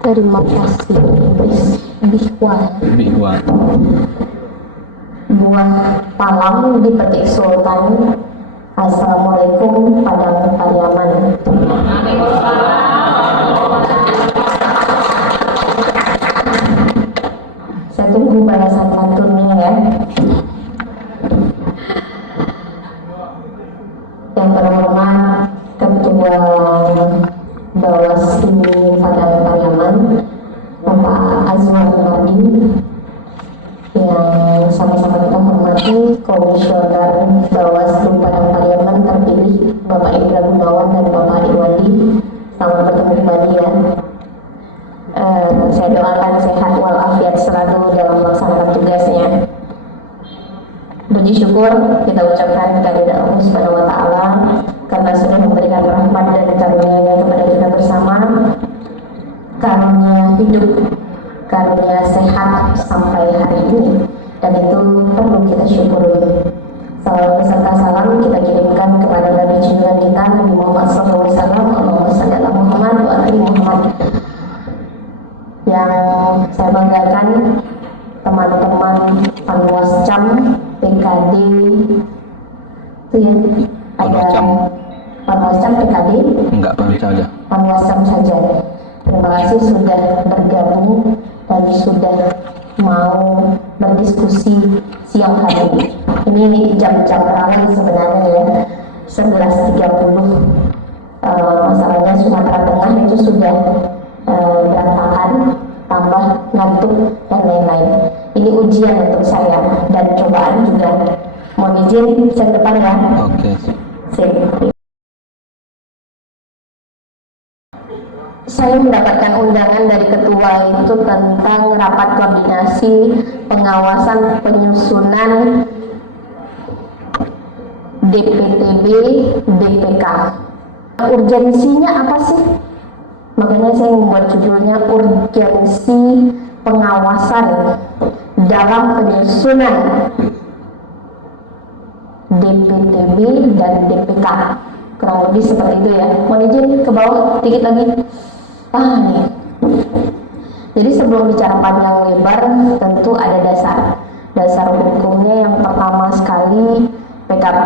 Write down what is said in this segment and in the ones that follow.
Terima kasih Bihwa. Buah Palang dipetik Sultan. Assalamualaikum Padang Pariaman. Saya tunggu balasan pantunnya ya. Yang terhormat Ketua Bawaslu Padang Pariaman Bapak Azwar Mardi, yang sama-sama kita hormati Komisioner Bawaslu Padang Pariaman terpilih Bapak Indra Gunawan dan Bapak Iwandi. Selamat bertemu kembali ya. Saya doakan sehat walafiat selalu dalam melaksanakan tugasnya. Puji syukur kita ucapkan kehadirat Allah Subhanahu wa Ta'ala karena sudah memberikan rahmat dan karunia-Nya kepada kita bersama, karunia hidup, karunia sehat sampai hari ini, dan itu perlu kita syukuri. Salam beserta salam kita kirimkan kepada Nabi junjungan kita Nabi Muhammad SAW. Allahumma shalli ala Muhammad wa ali Muhammad. Yang saya banggakan teman-teman Panwascam PKD itu ya, ada Panwascam PKD? Enggak, Panwascam saja. Terima kasih sudah bergabung dan sudah mau berdiskusi siang hari. Ini jam-jam rawan sebenarnya ya, 11.30. Masalahnya Sumatera Tengah itu sudah berantakan, tambah ngantuk dan lain-lain. Ini ujian untuk saya dan cobaan juga. Mohon izin saya depan ya. Oke. Saya mendapatkan undangan dari ketua itu tentang rapat koordinasi pengawasan penyusunan DPTB DPK. Urgensinya apa sih? Makanya saya membuat judulnya urgensi pengawasan dalam penyusunan DPTB dan DPK. Kurang lebih seperti itu ya. Mohon izin ke bawah dikit lagi. Nih. Jadi sebelum bicara panjang lebar, tentu ada dasar hukumnya. Yang pertama sekali PKP,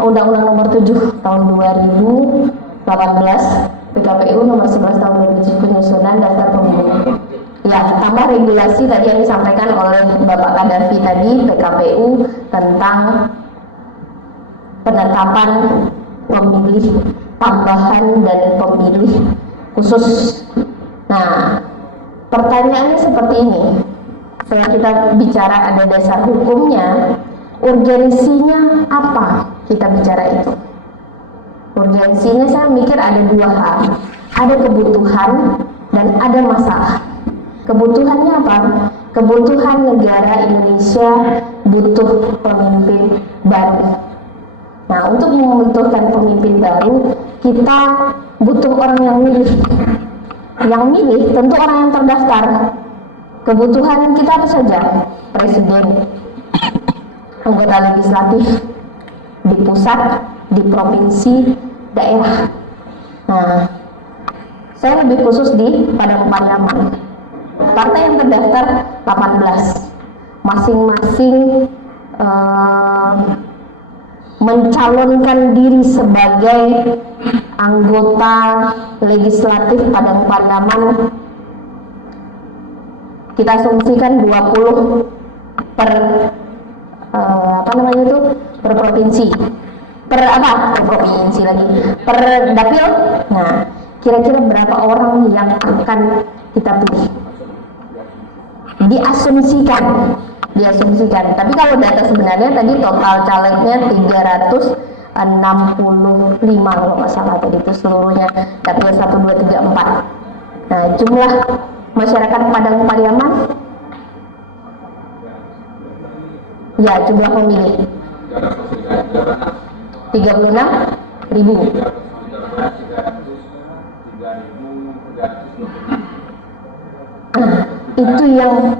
Undang-Undang Nomor 7 Tahun 2018, PKPU Nomor 11 Tahun 2007 penyusunan daftar pemilih. Ya, tambah regulasi tadi yang disampaikan oleh Bapak Kadafi tadi, PKPU tentang penetapan pemilih tambahan dan pemilih khusus. Nah, pertanyaannya seperti ini. Setelah kita bicara ada dasar hukumnya, urgensinya apa kita bicara itu? Urgensinya saya mikir ada dua hal. Ada kebutuhan dan ada masalah. Kebutuhannya apa? Kebutuhan negara Indonesia butuh pemimpin baru. Nah, untuk membutuhkan pemimpin baru, kita butuh orang yang milih. Yang milih tentu orang yang terdaftar. Kebutuhan kita apa saja? Presiden, anggota legislatif, di pusat, di provinsi, daerah. Nah, saya lebih khusus di Padang Pariaman. Partai yang terdaftar 18. Masing-masing mencalonkan diri sebagai anggota legislatif Padang Pariaman. Kita asumsikan 20 per per provinsi. Per provinsi lagi. Per dapil. Nah, kira-kira berapa orang yang akan kita pilih? Diasumsikan. Tapi kalau data sebenarnya tadi total calegnya 365 kalau nggak salah tadi itu seluruhnya, dapil 1, 2, 3, 4. Nah, jumlah masyarakat Padang Pariaman, ya jumlah pemilih 36.000. Nah, itu yang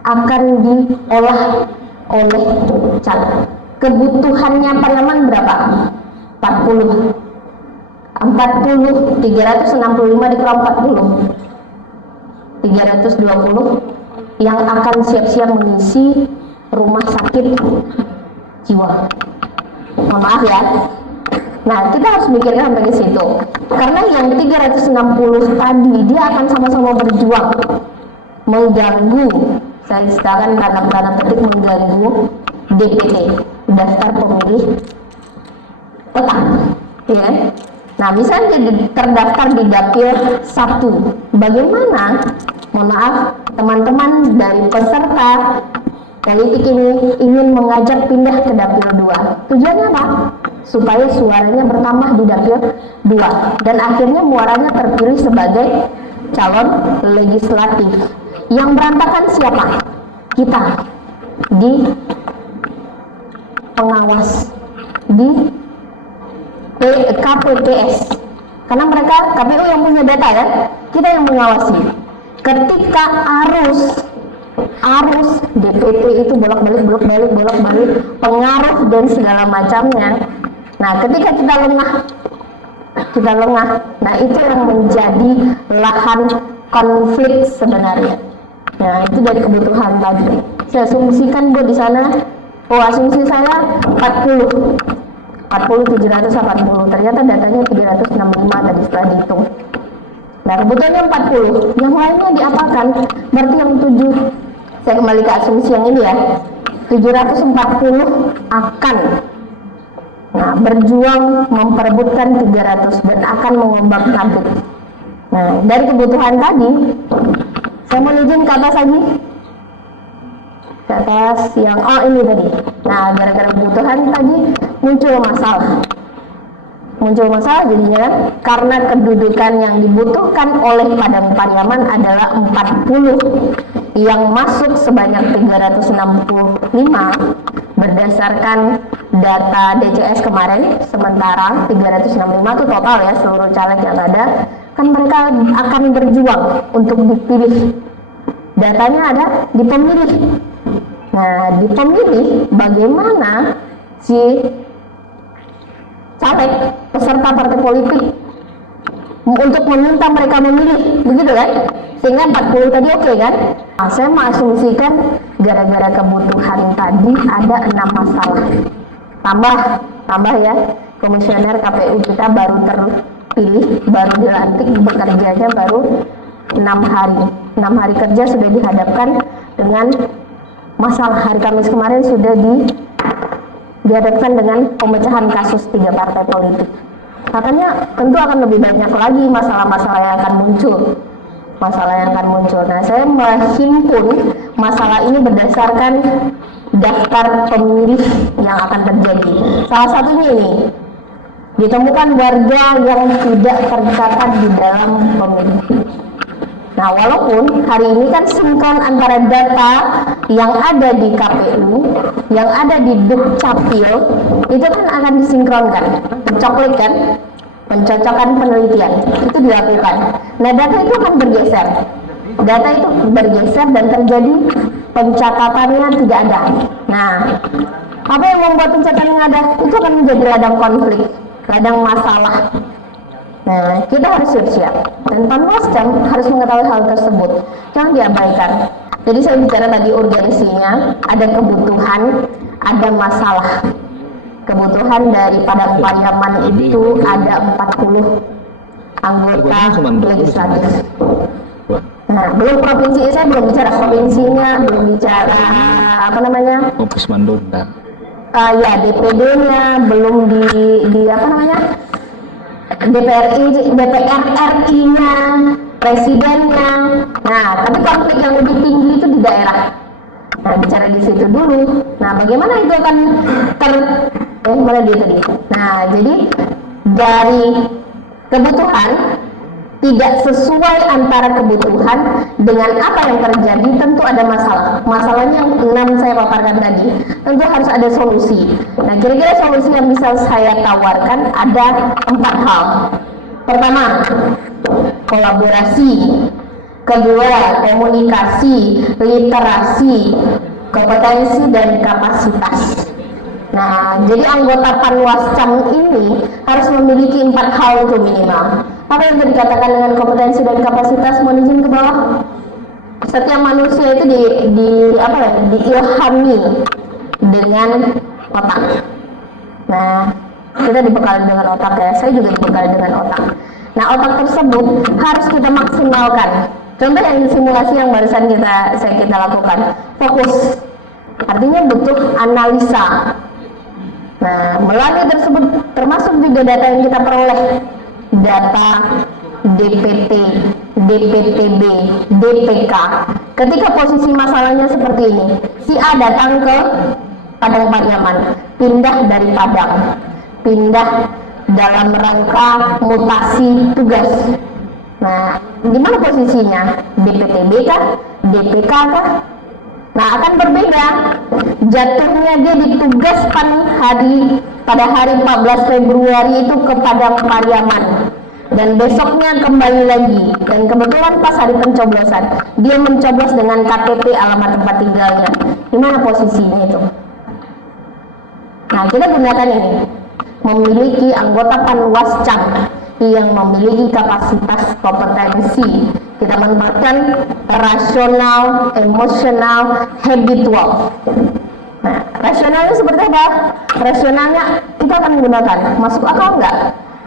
akan diolah oleh caleg. Kebutuhannya Pariaman berapa? 40. 365 dikurang 40, 320 yang akan siap-siap mengisi rumah sakit jiwa. Maaf ya. Nah, kita harus mikirkan sampai ke situ. Karena yang 360 tadi dia akan sama-sama berjuang mengganggu, saya istilahkan tanda petik mengganggu DPT, daftar pemilih tetap, ya. Nah, misalnya terdaftar di dapil 1, bagaimana? Mohon maaf, teman-teman dari peserta politik ini ingin mengajak pindah ke dapil 2. Tujuannya apa? Supaya suaranya bertambah di dapil 2 dan akhirnya muaranya terpilih sebagai calon legislatif. Yang berantakan siapa? Kita di pengawas, di KPPS, karena mereka KPU yang punya data ya, kita yang mengawasi. Ketika arus DPT itu bolak-balik, pengaruh dan segala macamnya. Nah, ketika kita lengah, nah itu yang menjadi lahan konflik sebenarnya. Nah, itu dari kebutuhan tadi. Saya asumsikan buat di sana, asumsi saya 40 780, ternyata datanya 365 tadi setelah dihitung. Nah, kebutuhannya 40, yang lainnya diapakan? Berarti yang 7, saya kembali ke asumsi yang ini ya, 740 akan berjuang memperebutkan 300 dan akan mengombak-abrik. Nah, dari kebutuhan tadi, saya mau izin ke atas lagi. Ke atas yang, ini tadi. Nah, gara-gara kebutuhan tadi muncul masalah jadinya karena kedudukan yang dibutuhkan oleh Padang Pariaman adalah 40 yang masuk sebanyak 365 berdasarkan data DCS kemarin, sementara 365 itu total ya seluruh caleg yang ada, kan mereka akan berjuang untuk dipilih. Datanya ada di pemilih. Nah, di pemilih bagaimana si caleg peserta partai politik untuk meminta mereka memilih, begitu kan? Sehingga 40 tadi oke kan? Nah, saya mengasumsikan gara-gara kebutuhan tadi ada 6 masalah. Tambah ya, komisioner KPU kita baru terpilih, baru dilantik, bekerjanya baru 6 hari. 6 hari kerja sudah dihadapkan dengan masalah. Hari Kamis kemarin sudah dihadapkan dengan pemecahan kasus 3 partai politik. Katanya tentu akan lebih banyak lagi masalah-masalah yang akan muncul. Nah, saya menghimpun masalah ini berdasarkan daftar pemilih yang akan terjadi. Salah satunya ini, ditemukan warga yang tidak tercatat di dalam pemilih. Nah, walaupun hari ini kan sinkron antara data yang ada di KPU, yang ada di Dukcapil, itu kan akan disinkronkan, dicoklik kan, pencocokan penelitian, itu dilakukan. Nah, data itu akan bergeser. Dan terjadi pencatatannya tidak ada. Nah, apa yang membuat pencatatan yang ada? Itu akan menjadi ladang konflik, ladang masalah. Nah, kita harus siap-siap. Dan Panwascam harus mengetahui hal tersebut. Jangan diabaikan. Jadi saya bicara tadi urgensinya, ada kebutuhan, ada masalah. Kebutuhan dari Padang Pariaman itu ada 40 anggota legislatif. Nah, belum provinsi, saya belum bicara provinsinya, belum bicara ya DPD-nya, belum di DPR RI-nya, presidennya. Nah, tapi konflik yang lebih tinggi itu di daerah. Nah, bicara di situ dulu. Nah, bagaimana itu akan Nah, jadi dari kebutuhan tidak sesuai antara kebutuhan dengan apa yang terjadi, tentu ada masalah. Masalahnya yang 6 saya paparkan tadi, tentu harus ada solusi. Nah, kira-kira solusi yang bisa saya tawarkan ada 4 hal. Pertama, kolaborasi. Kedua, komunikasi, literasi, kompetensi dan kapasitas. Nah, jadi anggota Panwascam ini harus memiliki 4 hal itu minimal. Apa yang dikatakan dengan kompetensi dan kapasitas? Mohon izin ke bawah. Setiap manusia itu diilhami dengan otak. Nah, kita dibekali dengan otak ya. Saya juga dibekali dengan otak. Nah, otak tersebut harus kita maksimalkan. Contoh yang simulasi yang barusan kita lakukan, fokus. Artinya butuh analisa. Nah, melalui tersebut termasuk juga data yang kita peroleh, data DPT, DPTB, DPK. Ketika posisi masalahnya seperti ini, si A datang ke Padang Pariaman, pindah dari Padang, pindah dalam rangka mutasi tugas. Nah, di mana posisinya? DPTB kah? DPK kah? Nah, akan berbeda. Jatuhnya dia ditugaskan pada hari 14 Februari itu ke Padang Pariaman. Dan besoknya kembali lagi. Dan kebetulan pas hari pencoblosan, dia mencoblos dengan KTP alamat tempat tinggalnya. Di mana posisinya itu? Nah, kita gunakan ini. Memiliki anggota Panwascam yang memiliki kapasitas kompetensi. Kita menempatkan rasional, emosional, habitual. Nah, rasionalnya seperti apa? Rasionalnya kita akan menggunakan masuk akal nggak?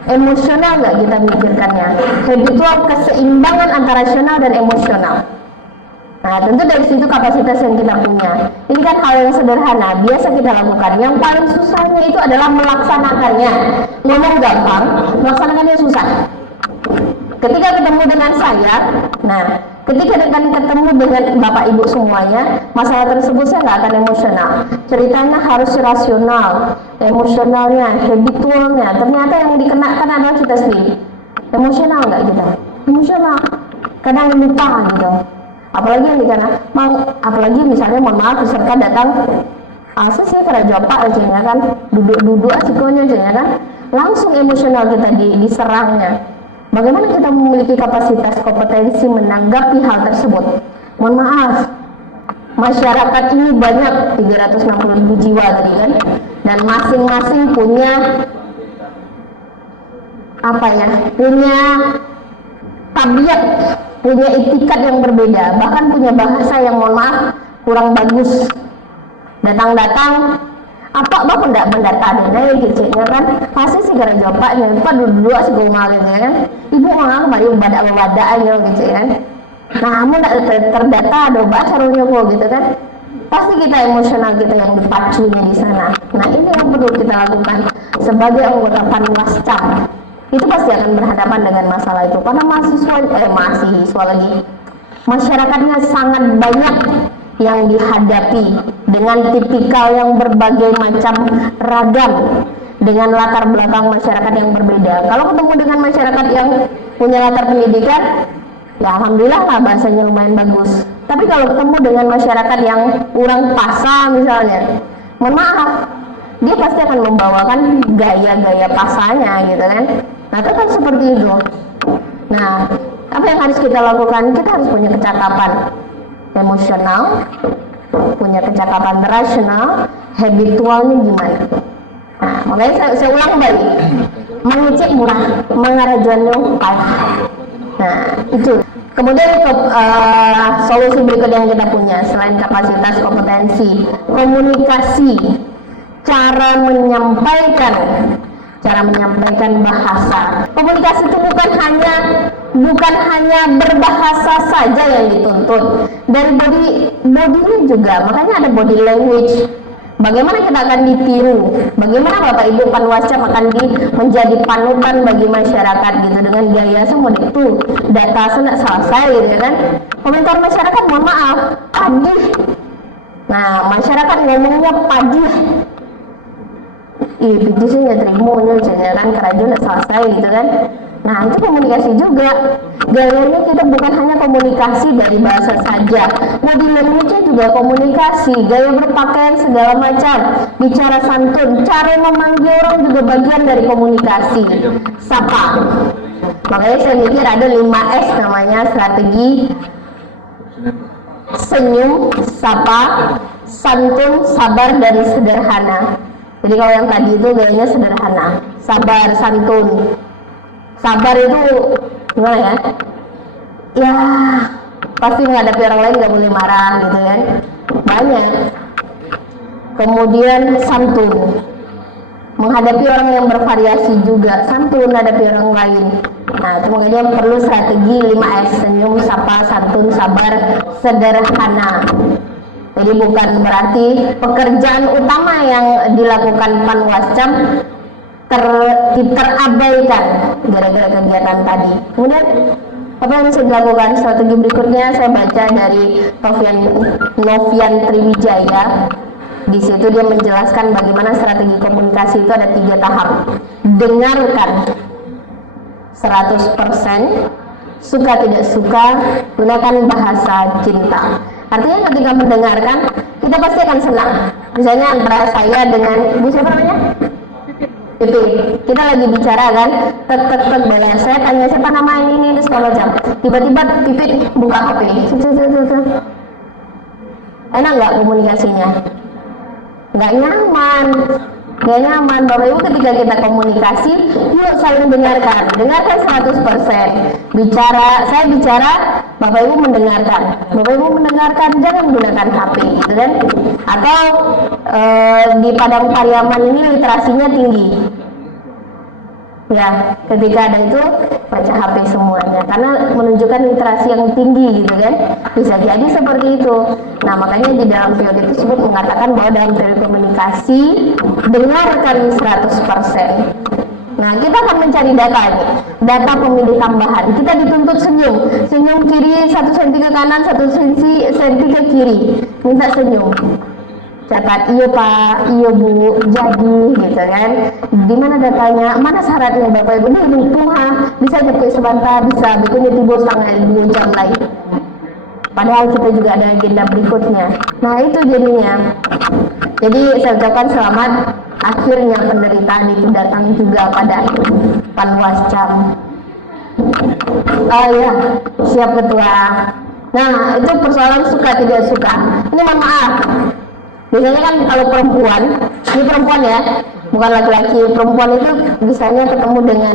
Emosional nggak kita mikirkannya? Habitual, keseimbangan antara rasional dan emosional. Nah, tentu dari situ kapasitas yang kita punya. Ini kan hal yang sederhana, biasa kita lakukan. Yang paling susahnya itu adalah melaksanakannya. Ngomong gampang, melaksanakannya susah. Ketika ketemu dengan saya, ketika ketemu dengan Bapak Ibu semuanya, masalah tersebut saya nggak akan emosional. Ceritanya harus rasional, emosionalnya, habitualnya. Ternyata yang dikenakan adalah kita sendiri. Emosional nggak kita? Emosional. Kadang lupa gitu. Apalagi misalnya mohon maaf peserta datang asal sih kerja pak aja kan, duduk asikonya aja kan, langsung emosional kita diserangnya. Bagaimana kita memiliki kapasitas kompetensi menanggapi hal tersebut? Mohon maaf, masyarakat ini banyak 360.000 jiwa tadi kan, dan masing-masing punya punya tabiat, punya etikat yang berbeda, bahkan punya bahasa yang mohon maaf kurang bagus. Datang apa bapak tidak mendatangnya gitu kan, pasti sih gara jawabnya lupa dulu sih gue gitu kan, ibu ngomong kemarin wadah gitu kan. Nah, kamu tidak terdata ada caranya kok gitu kan, pasti kita emosional kita yang dipacunya di sana. Nah, ini yang perlu kita lakukan sebagai anggota Panwascam. Itu pasti akan berhadapan dengan masalah itu karena mahasiswa lagi, masyarakatnya sangat banyak yang dihadapi dengan tipikal yang berbagai macam ragam, dengan latar belakang masyarakat yang berbeda. Kalau ketemu dengan masyarakat yang punya latar pendidikan, ya alhamdulillah lah bahasanya lumayan bagus. Tapi kalau ketemu dengan masyarakat yang kurang pasal misalnya, mohon maaf, dia pasti akan membawakan gaya-gaya pasalnya gitu kan. Nah, itu kan seperti itu. Nah, apa yang harus kita lakukan? Kita harus punya kecakapan emosional, punya kecakapan rasional, habitualnya gimana. Nah, makanya saya ulang kembali, mengecek murah, mengarajuannya payah. Nah, itu. Kemudian solusi berikut yang kita punya selain kapasitas kompetensi, komunikasi, cara menyampaikan bahasa. Komunikasi itu bukan hanya berbahasa saja yang dituntut, dari bodinya juga. Makanya ada body language. Bagaimana kita akan ditiru? Bagaimana Bapak Ibu Panwascam akan menjadi panutan bagi masyarakat gitu dengan gaya semua itu data sudah selesai gitu kan? Komentar masyarakat mohon maaf, padih. Nah, masyarakat ngomongnya padih. Itu sih nggak terima kan kerajaan udah selesai gitu kan. Nah, itu komunikasi juga. Gayanya kita bukan hanya komunikasi dari bahasa saja, body language-nya juga komunikasi, gaya berpakaian segala macam, bicara santun, cara memanggil orang juga bagian dari komunikasi. Sapa. Makanya saya mikir ada 5S namanya, strategi senyum, sapa, santun, sabar, dan sederhana. Jadi kalau yang tadi itu gayanya sederhana, sabar, santun. Sabar itu gimana ya? Ya pasti menghadapi orang lain nggak boleh marah gitu kan, banyak. Kemudian santun, menghadapi orang yang bervariasi juga, santun menghadapi orang lain. Nah itu makanya perlu strategi 5S, senyum, sapa, santun, sabar, sederhana. Jadi bukan berarti pekerjaan utama yang dilakukan Panwascam terabaikan gara-gara kegiatan tadi. Kemudian apa yang bisa dilakukan? Strategi berikutnya saya baca dari Novian Triwijaya. Di situ dia menjelaskan bagaimana strategi komunikasi itu ada 3 tahap. Dengarkan 100%, suka tidak suka, gunakan bahasa cinta. Artinya ketika mendengarkan, kita pasti akan senang. Misalnya antara saya dengan Bu siapa namanya? Pipi. Kita lagi bicara kan, tek boleh. Saya tanya siapa nama ini segala macam. Tiba-tiba Pipi buka HP. Enak nggak komunikasinya? Nggak nyaman. Nggak nyaman. Bapak Ibu ketika kita komunikasi, yuk saling dengarkan 100%. Saya bicara, Bapak Ibu mendengarkan. Bapak Ibu mendengarkan, jangan gunakan HP gitu kan. Atau di Padang Pariaman ini literasinya tinggi. Ya, ketika ada itu baca HP semuanya karena menunjukkan literasi yang tinggi gitu kan. Bisa jadi seperti itu. Nah, makanya di dalam teori tersebut mengatakan bahwa dalam teori komunikasi dengarkan 100%. Nah, kita akan mencari data ini, data pemilih tambahan. Kita dituntut senyum kiri 1 cm ke kanan, 1 cm ke kiri. Minta senyum. Catat, iya Pak, iya Bu, jadi gitu kan. Di mana datanya, mana syaratnya Bapak Ibu? Ini bisa cepet sebentar, bisa bikinnya tidur setengah 2 jam lagi. Padahal kita juga ada agenda berikutnya. Nah itu jadinya. Jadi saya ucapkan selamat, akhirnya penderitaan itu datang juga pada Panwascam. Oh ya, siap ketua. Nah itu persoalan suka tidak suka. Ini mohon maaf. Biasanya kan kalau perempuan, ini perempuan ya, bukan laki-laki. Perempuan itu biasanya ketemu dengan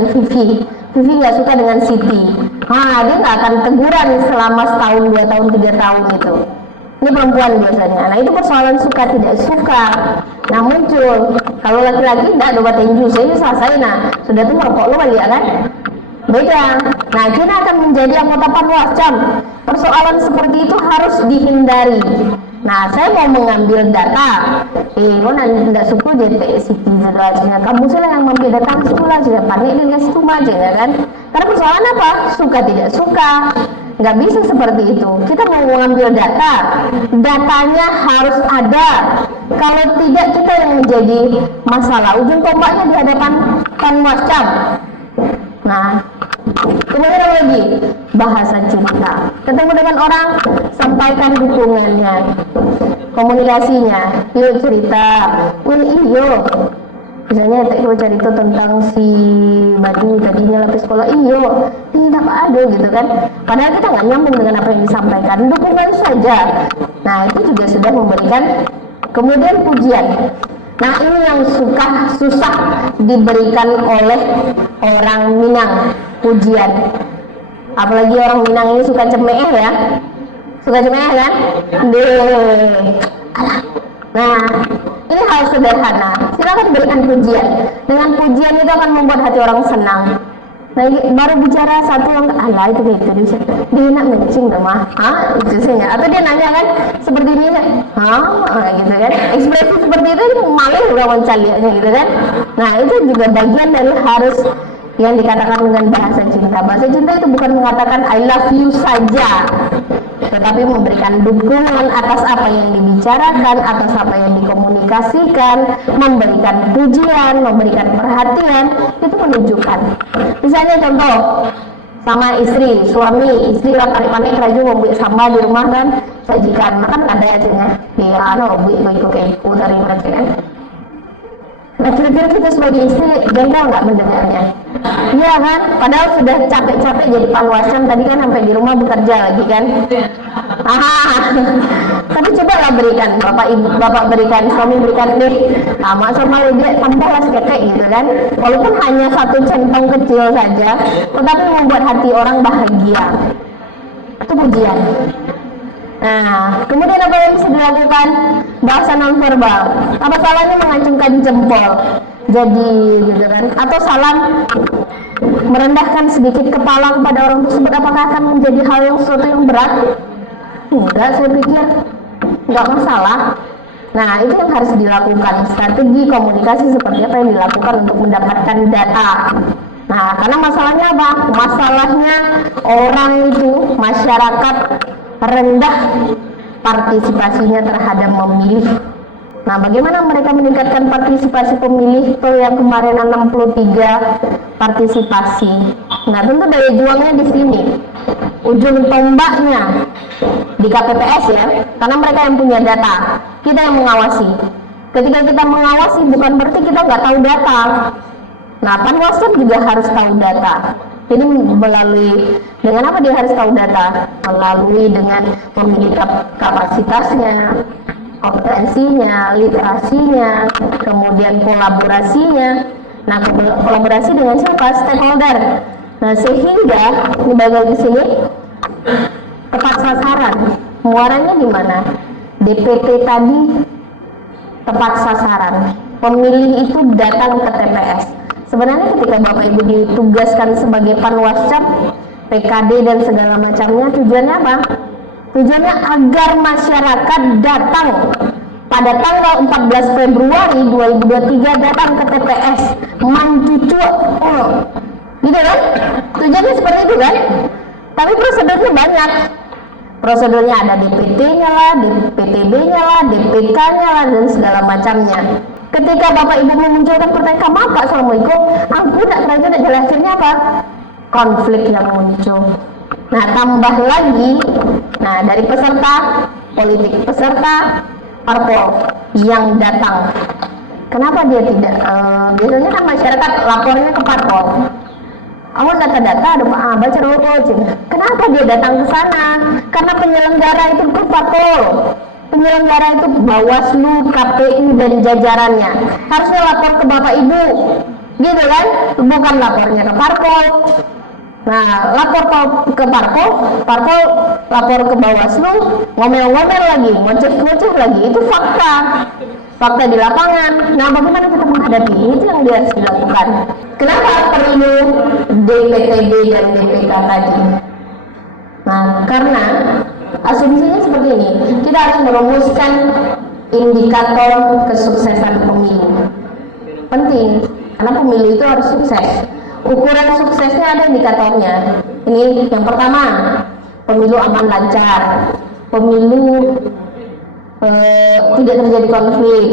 Vivi nggak suka dengan Siti. Nah, dia nggak akan teguran selama setahun, 2 tahun, 3 tahun itu. Ini perempuan biasanya. Nah itu persoalan suka tidak suka. Nah muncul. Kalau laki-laki nggak ada tinju, saya selesai. Nah sudah tuh merokok lu kali ya kan? Beda. Nah kita akan menjadi anggota Panwascam. Persoalan seperti itu harus dihindari. Nah, saya mau mengambil data. Lo tidak suka JP Siti jelasnya. Kamu sudah yang mengambil data itu lah, sudah panik dengan situ aja ya kan? Karena persoalan apa? Suka tidak suka. Nggak bisa seperti itu. Kita mau mengambil data, datanya harus ada. Kalau tidak, kita yang menjadi masalah. Ujung tombaknya di hadapan Panwascam. Nah, kemudian lagi bahasa cinta. Ketemu dengan orang, sampaikan dukungannya, komunikasinya. Yuk cerita, iyo. Misalnya kita cerita tentang si Badu tadinya lapis sekolah, iyo, ini dapat ada gitu kan. Padahal kita nggak nyambung dengan apa yang disampaikan, dukungan saja. Nah itu juga sudah memberikan. Kemudian pujian. Nah ini yang susah diberikan oleh orang Minang, pujian. Apalagi orang Minang ini suka cemeh ya. Suka cemeh kan? Nah, ini hal sederhana. Silakan berikan pujian. Dengan pujian itu akan membuat hati orang senang. Nah, baru bicara satu yang ala itu kayak gitu dia enak mencing mah, itu sih atau dia nanya kan seperti ini kan, gitu kan, ekspresi seperti itu malah udah mencaliannya gitu kan. Nah itu juga bagian dari harus yang dikatakan dengan bahasa cinta. Bahasa cinta itu bukan mengatakan I love you saja, tetapi memberikan dukungan atas apa yang dibicarakan, atas apa yang dikomunikasikan, memberikan pujian, memberikan perhatian, itu menunjukkan. Misalnya contoh, sama suami istri lah panik-panik raju mau buat sambal di rumah kan, sajikan, makan ada aja ya, buat ikut dari macam kan. Nah kira-kira kita sebagai istri jengkel nggak mendengarnya? Iya kan, padahal sudah capek-capek jadi Panwascam tadi kan sampai di rumah bekerja lagi kan. Tapi cobalah berikan, bapak berikan, suami berikan nih, sama dia tambahlah sekekek gitu kan. Walaupun hanya 1 centong kecil saja, tetapi membuat hati orang bahagia. Itu pujian. Nah, kemudian apa yang bisa dilakukan? Bahasa nonverbal. Apa salahnya mengacungkan jempol? Jadi gitu kan. Atau salam merendahkan sedikit kepala kepada orang tersebut, apakah akan menjadi hal yang sesuatu yang berat? Enggak, saya pikir enggak masalah. Nah, itu yang harus dilakukan. Strategi komunikasi seperti apa yang dilakukan untuk mendapatkan data. Nah, karena masalahnya apa? Masalahnya orang itu, masyarakat rendah partisipasinya terhadap memilih. Nah, bagaimana mereka meningkatkan partisipasi pemilih itu yang kemarin 63 partisipasi? Nah, tentu daya juangnya di sini. Ujung tombaknya di KPPS ya, karena mereka yang punya data, kita yang mengawasi. Ketika kita mengawasi bukan berarti kita nggak tahu data. Nah, Panwascam juga harus tahu data. Jadi melalui dengan apa dia harus tahu data? Melalui dengan memiliki kapasitasnya, kompetensinya, literasinya, kemudian kolaborasinya. Nah, kolaborasi dengan siapa? Stakeholder. Nah, sehingga di bagian di sini tepat sasaran. Muaranya di mana? DPT tadi tepat sasaran. Pemilih itu datang ke TPS. Sebenarnya ketika Bapak Ibu ditugaskan sebagai Panwascam, PKD dan segala macamnya, tujuannya apa? Tujuannya agar masyarakat datang pada tanggal 14 Februari 2023 datang ke TPS mancucu gitu kan? Tujuannya seperti itu kan? Tapi prosedurnya banyak. Prosedurnya ada DPT-nya lah, DPTB-nya lah, DPK-nya lah, dan segala macamnya. Ketika Bapak Ibu memunculkan pertanyaan, kamu apa? Assalamualaikum, aku tak kerja, tak jelasinnya apa? Konflik yang muncul. Nah, tambah lagi, nah dari peserta politik, peserta parpol yang datang. Kenapa dia tidak? Biasanya kan masyarakat lapornya ke parpol. Awal data-data ada baca dulu. Kenapa dia datang ke sana? Karena penyelenggara itu ke parpol. Penyelenggara itu Bawaslu, KPU dan jajarannya. Harusnya lapor ke Bapak Ibu, gitu kan? Bukan lapornya ke parpol. Nah, lapor ke parpol, parpol lapor ke Bawaslu, ngomel-ngomel lagi, ngoceh-ngoceh lagi. Itu fakta di lapangan. Nah, bagaimana kita menghadapi itu yang harus dilakukan? Kenapa perlu DPTB dan DPK tadi? Nah, karena asumsinya seperti ini, kita harus merumuskan indikator kesuksesan pemilu. Penting, karena pemilu itu harus sukses. Ukuran suksesnya ada indikatornya. Ini yang pertama, pemilu aman lancar, pemilu tidak terjadi konflik,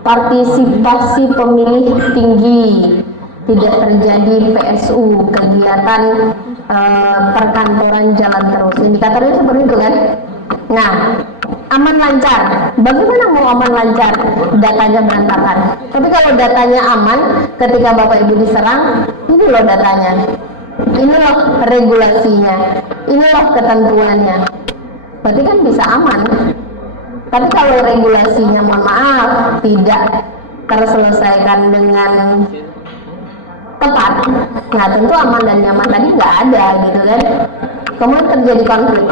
partisipasi pemilih tinggi, tidak terjadi PSU, kegiatan perkantoran jalan terus. Indikatornya seperti itu kan? Nah, aman lancar. Bagaimana mau aman lancar? Datanya berantakan. Tapi kalau datanya aman, ketika Bapak Ibu diserang, ini loh datanya, ini loh regulasinya, ini loh ketentuannya. Berarti kan bisa aman. Tapi kalau regulasinya, mohon maaf, tidak terselesaikan dengan tepat, nah tentu aman dan nyaman tadi nggak ada gitu kan. Kemudian terjadi konflik.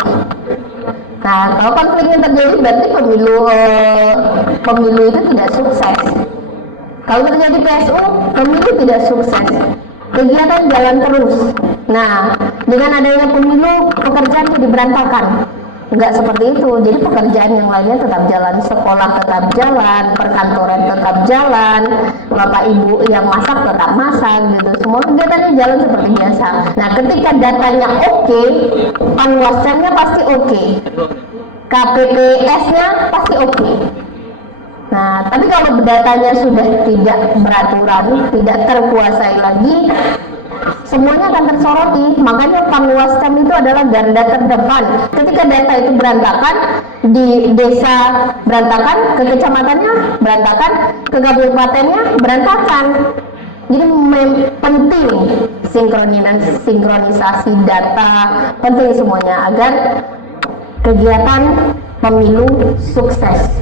Nah, kalau konfliknya terjadi berarti pemilu itu tidak sukses. Kalau terjadi PSU, pemilu tidak sukses. Kegiatan jalan terus. Nah, dengan adanya pemilu, pekerjaan jadi berantakan. Enggak seperti itu. Jadi pekerjaan yang lainnya tetap jalan, sekolah tetap jalan, perkantoran tetap jalan, Bapak Ibu yang masak tetap masak gitu. Semua kegiatannya jalan seperti biasa. Nah, ketika datanya oke, Panwascamnya pasti oke, KPPS-nya pasti oke. Nah, tapi kalau datanya sudah tidak beraturan, tidak terkuasai lagi, semuanya akan tersoroti. Makanya Panwascam itu adalah garda terdepan. Ketika data itu berantakan, di desa berantakan, ke kecamatannya berantakan, ke kabupatennya berantakan. Jadi penting sinkronisasi data, penting semuanya agar kegiatan pemilu sukses.